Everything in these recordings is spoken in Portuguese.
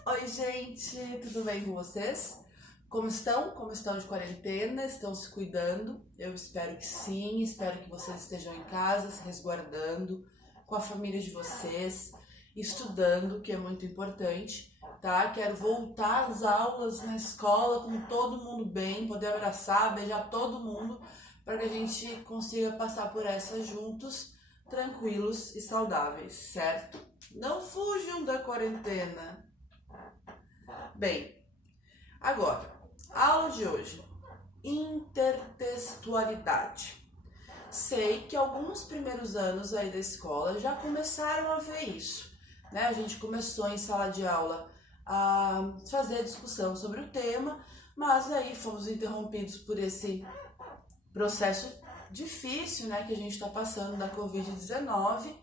Oi, gente, tudo bem com vocês? Como estão? Como estão de quarentena? Estão se cuidando? Eu espero que sim, espero que vocês estejam em casa, se resguardando, com a família de vocês, estudando, que é muito importante, tá? Quero voltar às aulas na escola com todo mundo bem, poder abraçar, beijar todo mundo, para que a gente consiga passar por essa juntos, tranquilos e saudáveis, certo? Não fujam da quarentena! Bem, agora, a aula de hoje, intertextualidade. Sei que alguns primeiros anos aí da escola já começaram a ver isso, né? A gente começou em sala de aula a fazer discussão sobre o tema, mas aí fomos interrompidos por esse processo difícil, né, que a gente está passando da Covid-19,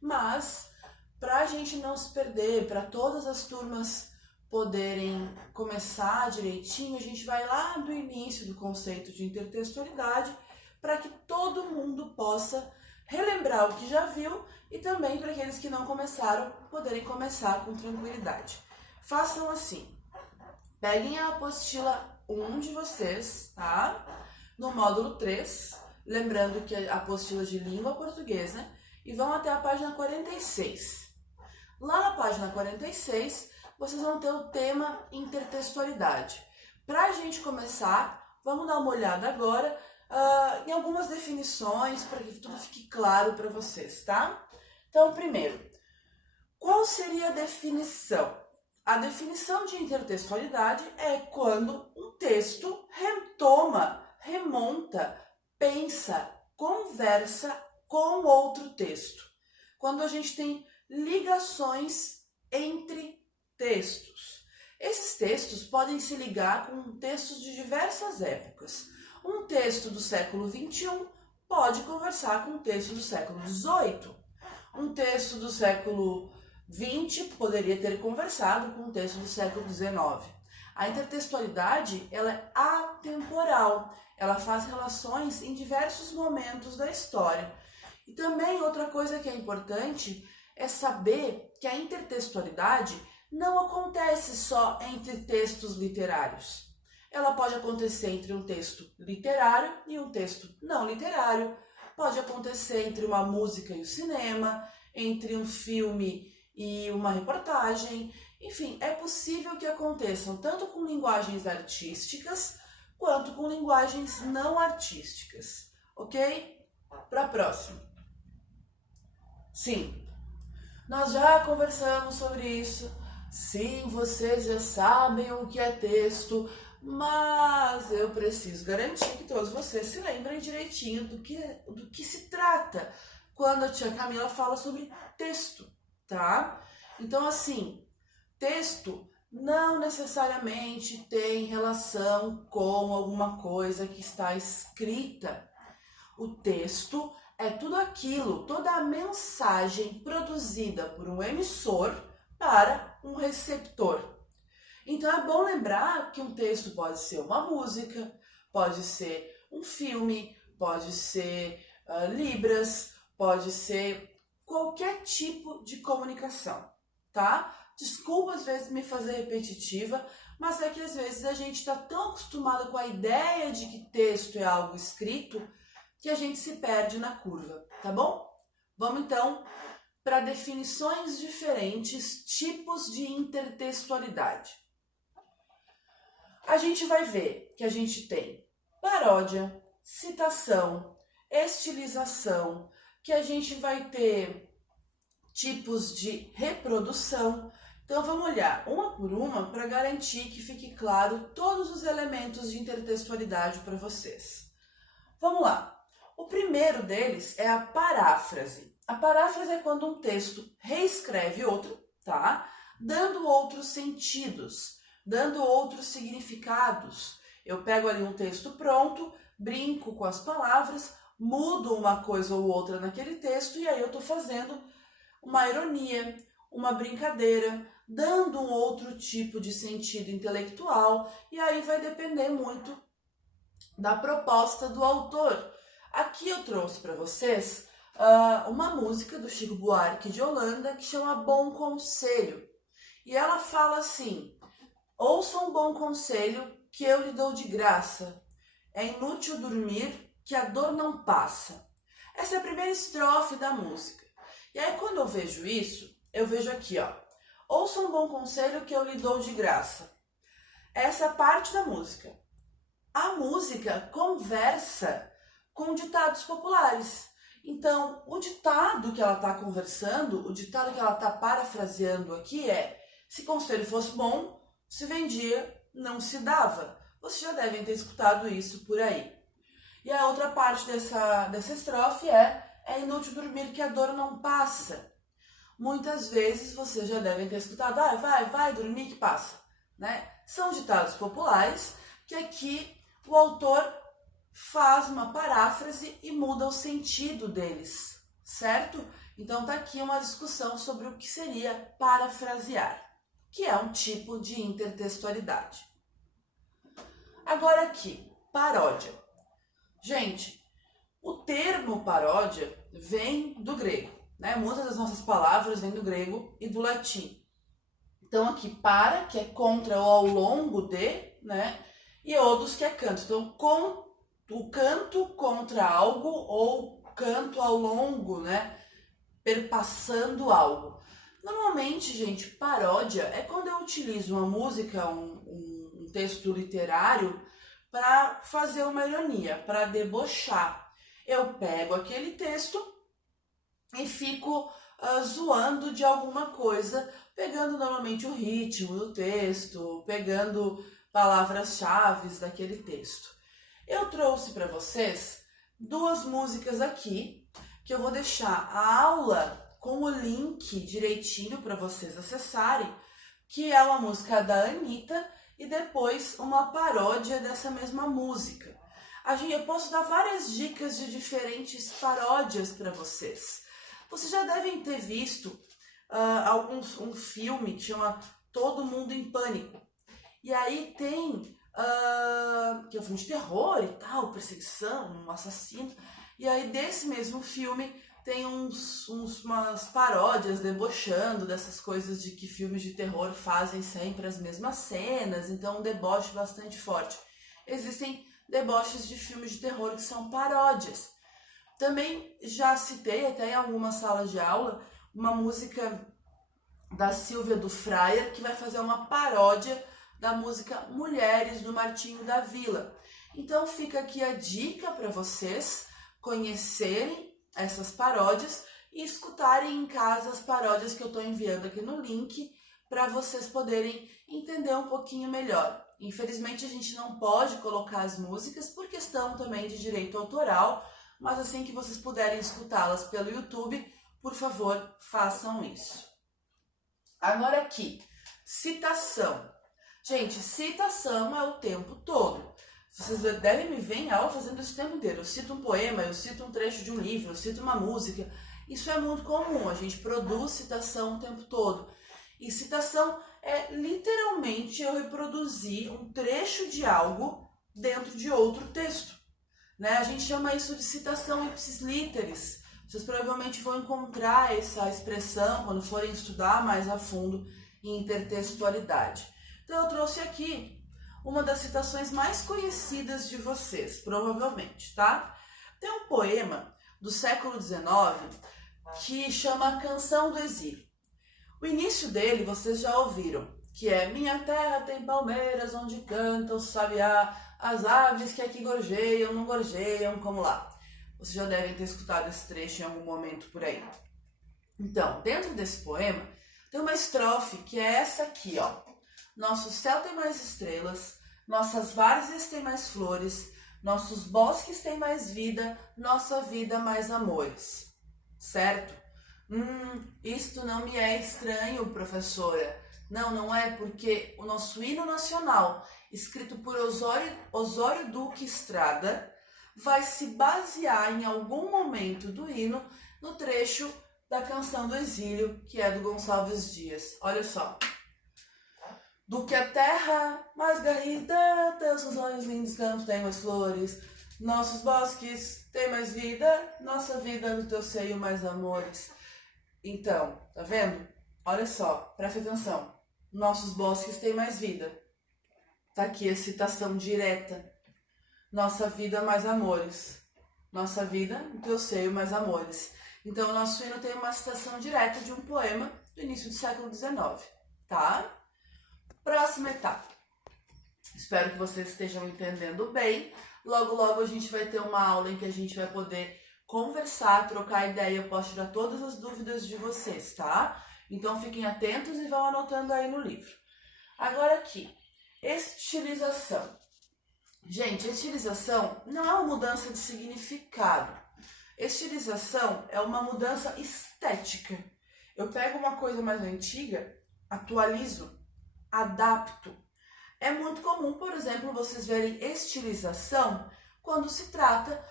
mas para a gente não se perder, para todas as turmas poderem começar direitinho, a gente vai lá do início do conceito de intertextualidade para que todo mundo possa relembrar o que já viu e também para aqueles que não começaram poderem começar com tranquilidade. Façam assim, peguem a apostila 1 de vocês, tá? No módulo 3, lembrando que a apostila de língua portuguesa, e vão até a página 46. Lá na página 46, vocês vão ter o tema intertextualidade. Para a gente começar, vamos dar uma olhada agora em algumas definições para que tudo fique claro para vocês, tá? Então, primeiro, qual seria a definição? A definição de intertextualidade é quando um texto remonta, pensa, conversa com outro texto. Quando a gente tem ligações entre textos. Esses textos podem se ligar com textos de diversas épocas. Um texto do século XXI pode conversar com um texto do século XVIII. Um texto do século XX poderia ter conversado com um texto do século XIX. A intertextualidade, ela é atemporal. Ela faz relações em diversos momentos da história. E também outra coisa que é importante é saber que a intertextualidade não acontece só entre textos literários. Ela pode acontecer entre um texto literário e um texto não literário. Pode acontecer entre uma música e o cinema, entre um filme e uma reportagem. Enfim, é possível que aconteçam tanto com linguagens artísticas quanto com linguagens não artísticas, ok? Para a próxima. Sim, nós já conversamos sobre isso. Sim, vocês já sabem o que é texto, mas eu preciso garantir que todos vocês se lembrem direitinho do que se trata quando a tia Camila fala sobre texto, tá? Então, assim, texto não necessariamente tem relação com alguma coisa que está escrita. O texto é tudo aquilo, toda a mensagem produzida por um emissor para um receptor. Então é bom lembrar que um texto pode ser uma música, pode ser um filme, pode ser libras, pode ser qualquer tipo de comunicação, tá? Desculpa às vezes me fazer repetitiva, mas é que às vezes a gente está tão acostumado com a ideia de que texto é algo escrito que a gente se perde na curva, tá bom? Vamos então para definições diferentes, tipos de intertextualidade. A gente vai ver que a gente tem paródia, citação, estilização, que a gente vai ter tipos de reprodução. Então vamos olhar uma por uma para garantir que fique claro todos os elementos de intertextualidade para vocês. Vamos lá. O primeiro deles é a paráfrase. A paráfrase é quando um texto reescreve outro, tá? Dando outros sentidos, dando outros significados. Eu pego ali um texto pronto, brinco com as palavras, mudo uma coisa ou outra naquele texto e aí eu estou fazendo uma ironia, uma brincadeira, dando um outro tipo de sentido intelectual e aí vai depender muito da proposta do autor. Aqui eu trouxe para vocês uma música do Chico Buarque de Holanda que chama Bom Conselho. E ela fala assim: ouça um bom conselho que eu lhe dou de graça. É inútil dormir, que a dor não passa. Essa é a primeira estrofe da música. E aí quando eu vejo isso, eu vejo aqui, ó. Ouça um bom conselho que eu lhe dou de graça. Essa é a parte da música. A música conversa com ditados populares. Então, o ditado que ela está conversando, o ditado que ela está parafraseando aqui é: se conselho fosse bom, se vendia, não se dava. Vocês já devem ter escutado isso por aí. E a outra parte dessa estrofe é inútil dormir que a dor não passa. Muitas vezes vocês já devem ter escutado: vai dormir que passa, né? São ditados populares que aqui o autor faz uma paráfrase e muda o sentido deles, certo? Então tá aqui uma discussão sobre o que seria parafrasear, que é um tipo de intertextualidade. Agora aqui, paródia. Gente, o termo paródia vem do grego, né? Muitas das nossas palavras vêm do grego e do latim. Então aqui para, que é contra ou ao longo de, né? E odos, que é canto. Então com o canto contra algo ou canto ao longo, né? Perpassando algo. Normalmente, gente, paródia é quando eu utilizo uma música, um texto literário para fazer uma ironia, para debochar. Eu pego aquele texto e fico zoando de alguma coisa, pegando normalmente o ritmo do texto, pegando palavras-chave daquele texto. Eu trouxe para vocês duas músicas aqui, que eu vou deixar a aula com o link direitinho para vocês acessarem, que é uma música da Anitta e depois uma paródia dessa mesma música. Eu posso dar várias dicas de diferentes paródias para vocês. Vocês já devem ter visto um filme que chama Todo Mundo em Pânico. E aí tem, que é um filme de terror e tal, perseguição, um assassino. E aí desse mesmo filme tem umas paródias debochando dessas coisas de que filmes de terror fazem sempre as mesmas cenas, então um deboche bastante forte. Existem deboches de filmes de terror que são paródias. Também já citei até em algumas salas de aula uma música da Silvia do Fryer, que vai fazer uma paródia da música Mulheres, do Martinho da Vila. Então fica aqui a dica para vocês conhecerem essas paródias e escutarem em casa as paródias que eu estou enviando aqui no link para vocês poderem entender um pouquinho melhor. Infelizmente a gente não pode colocar as músicas por questão também de direito autoral, mas assim que vocês puderem escutá-las pelo YouTube, por favor, façam isso. Agora aqui, citação. Gente, citação é o tempo todo. Vocês devem me ver em aula fazendo isso o tempo inteiro. Eu cito um poema, eu cito um trecho de um livro, eu cito uma música. Isso é muito comum, a gente produz citação o tempo todo. E citação é literalmente eu reproduzir um trecho de algo dentro de outro texto. Né? A gente chama isso de citação ipsis literis. Vocês provavelmente vão encontrar essa expressão quando forem estudar mais a fundo em intertextualidade. Então eu trouxe aqui uma das citações mais conhecidas de vocês, provavelmente, tá? Tem um poema do século XIX que chama Canção do Exílio. O início dele vocês já ouviram, que é: minha terra tem palmeiras onde canta o sabiá, as aves que aqui gorjeiam, não gorjeiam como lá. Vocês já devem ter escutado esse trecho em algum momento por aí. Então, dentro desse poema, tem uma estrofe que é essa aqui, ó. Nosso céu tem mais estrelas, nossas várzeas têm mais flores, nossos bosques têm mais vida, nossa vida mais amores. Certo? Isto não me é estranho, professora. Não é, porque o nosso hino nacional, escrito por Osório Duque Estrada, vai se basear em algum momento do hino no trecho da Canção do Exílio, que é do Gonçalves Dias. Olha só. Do que a terra mais garrida, teus olhos lindos campos têm mais flores, nossos bosques têm mais vida, nossa vida no teu seio mais amores. Então, tá vendo? Olha só, presta atenção. nossos bosques têm mais vida. Tá aqui a citação direta. Nossa vida mais amores. Nossa vida, no teu seio mais amores. Então, o nosso hino tem uma citação direta de um poema do início do século XIX, tá? Próxima etapa. Espero que vocês estejam entendendo bem. Logo, logo a gente vai ter uma aula em que a gente vai poder conversar, trocar ideia. Eu posso tirar todas as dúvidas de vocês, tá? Então, fiquem atentos e vão anotando aí no livro. Agora aqui, estilização. Gente, estilização não é uma mudança de significado. Estilização é uma mudança estética. Eu pego uma coisa mais antiga, atualizo, adapto. É muito comum, por exemplo, vocês verem estilização quando se trata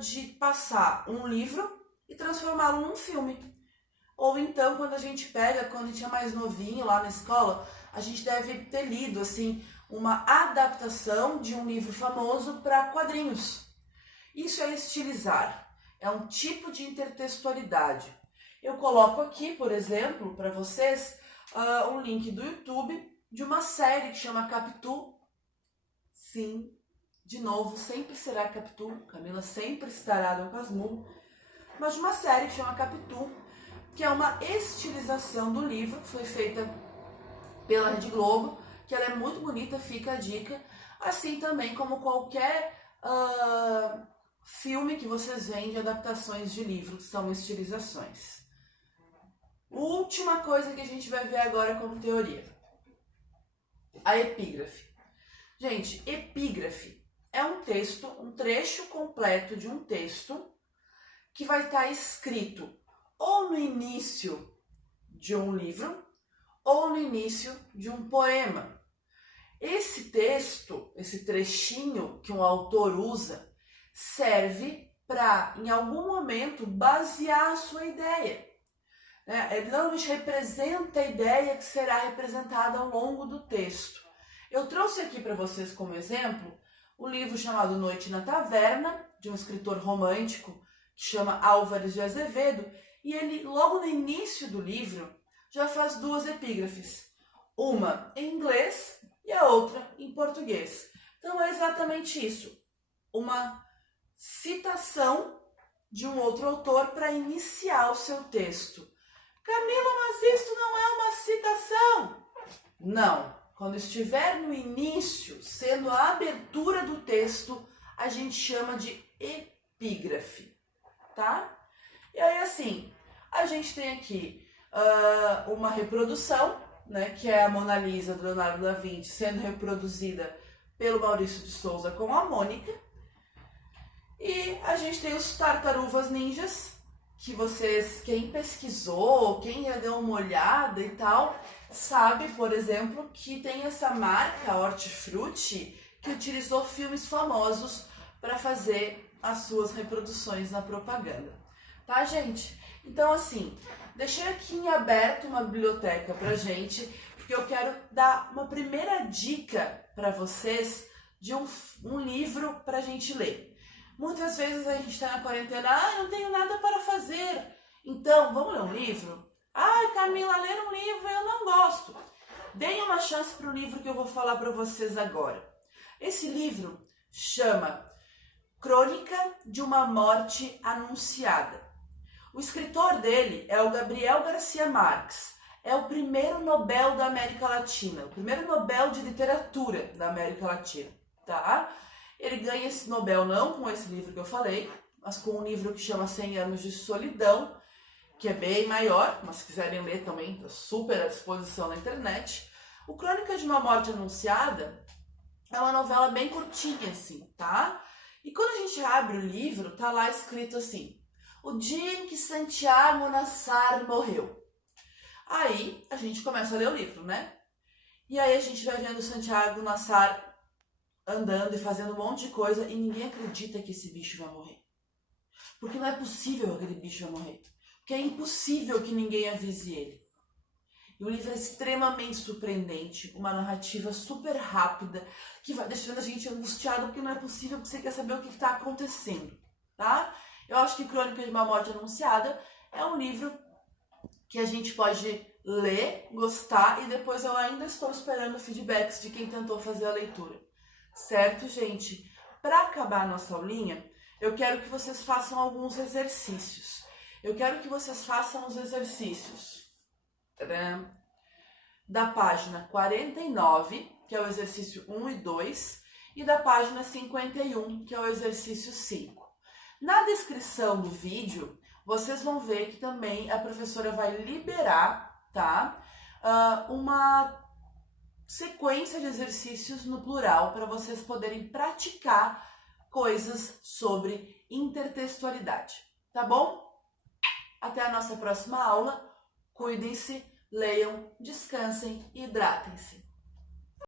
de passar um livro e transformá-lo num filme. Ou então, quando a gente pega, quando a gente é mais novinho lá na escola, a gente deve ter lido, assim, uma adaptação de um livro famoso para quadrinhos. Isso é estilizar, é um tipo de intertextualidade. Eu coloco aqui, por exemplo, para vocês, um link do YouTube de uma série que chama Capitu. Sim, de novo, sempre será Capitu, Camila sempre estará Dom Casmurro, mas de uma série que chama Capitu, que é uma estilização do livro, que foi feita pela Rede Globo, que ela é muito bonita, fica a dica, assim também como qualquer filme que vocês veem de adaptações de livros, que são estilizações. Última coisa que a gente vai ver agora como teoria. A epígrafe. Gente, epígrafe é um texto, um trecho completo de um texto que vai estar escrito ou no início de um livro ou no início de um poema. Esse texto, esse trechinho que um autor usa, serve para, em algum momento, basear a sua ideia. Ele normalmente representa a ideia que será representada ao longo do texto. Eu trouxe aqui para vocês como exemplo o livro chamado Noite na Taverna, de um escritor romântico que chama Álvares de Azevedo, e ele, logo no início do livro, já faz duas epígrafes. Uma em inglês e a outra em português. Então é exatamente isso. Uma citação de um outro autor para iniciar o seu texto. Camila, mas isso não é uma citação? Não. Quando estiver no início, sendo a abertura do texto, a gente chama de epígrafe, tá? E aí, assim, a gente tem aqui uma reprodução, né, que é a Mona Lisa do Leonardo da Vinci sendo reproduzida pelo Maurício de Souza com a Mônica. E a gente tem os Tartaruvas Ninjas, que vocês, quem pesquisou, quem deu uma olhada e tal, sabe, por exemplo, que tem essa marca Hortifruti que utilizou filmes famosos para fazer as suas reproduções na propaganda. Tá, gente? Então, assim, deixei aqui em aberto uma biblioteca pra gente, porque eu quero dar uma primeira dica para vocês de um livro pra gente ler. Muitas vezes a gente está na quarentena, não tenho nada para fazer. Então, vamos ler um livro? Camila, ler um livro eu não gosto. Deem uma chance para o livro que eu vou falar para vocês agora. Esse livro chama Crônica de uma Morte Anunciada. O escritor dele é o Gabriel Garcia Marques. É o primeiro Nobel da América Latina, o primeiro Nobel de Literatura da América Latina, tá? Ele ganha esse Nobel não com esse livro que eu falei, mas com um livro que chama 100 Anos de Solidão, que é bem maior, mas se quiserem ler também, está super à disposição na internet. O Crônica de uma Morte Anunciada é uma novela bem curtinha, assim, tá? E quando a gente abre o livro, tá lá escrito assim: o dia em que Santiago Nassar morreu. Aí a gente começa a ler o livro, né? E aí a gente vai vendo Santiago Nassar andando e fazendo um monte de coisa e ninguém acredita que esse bicho vai morrer. Porque não é possível que aquele bicho vai morrer. Porque é impossível que ninguém avise ele. E o livro é extremamente surpreendente, uma narrativa super rápida, que vai deixando a gente angustiado porque não é possível, porque você quer saber o que está acontecendo, tá? Eu acho que Crônica de uma Morte Anunciada é um livro que a gente pode ler, gostar e depois eu ainda estou esperando feedbacks de quem tentou fazer a leitura. Certo, gente? Para acabar a nossa aulinha, eu quero que vocês façam alguns exercícios. Eu quero que vocês façam os exercícios da página 49, que é o exercício 1 e 2, e da página 51, que é o exercício 5. Na descrição do vídeo, vocês vão ver que também a professora vai liberar, tá? Uma sequência de exercícios no plural para vocês poderem praticar coisas sobre intertextualidade, tá bom? Até a nossa próxima aula. Cuidem-se, leiam, descansem e hidratem-se.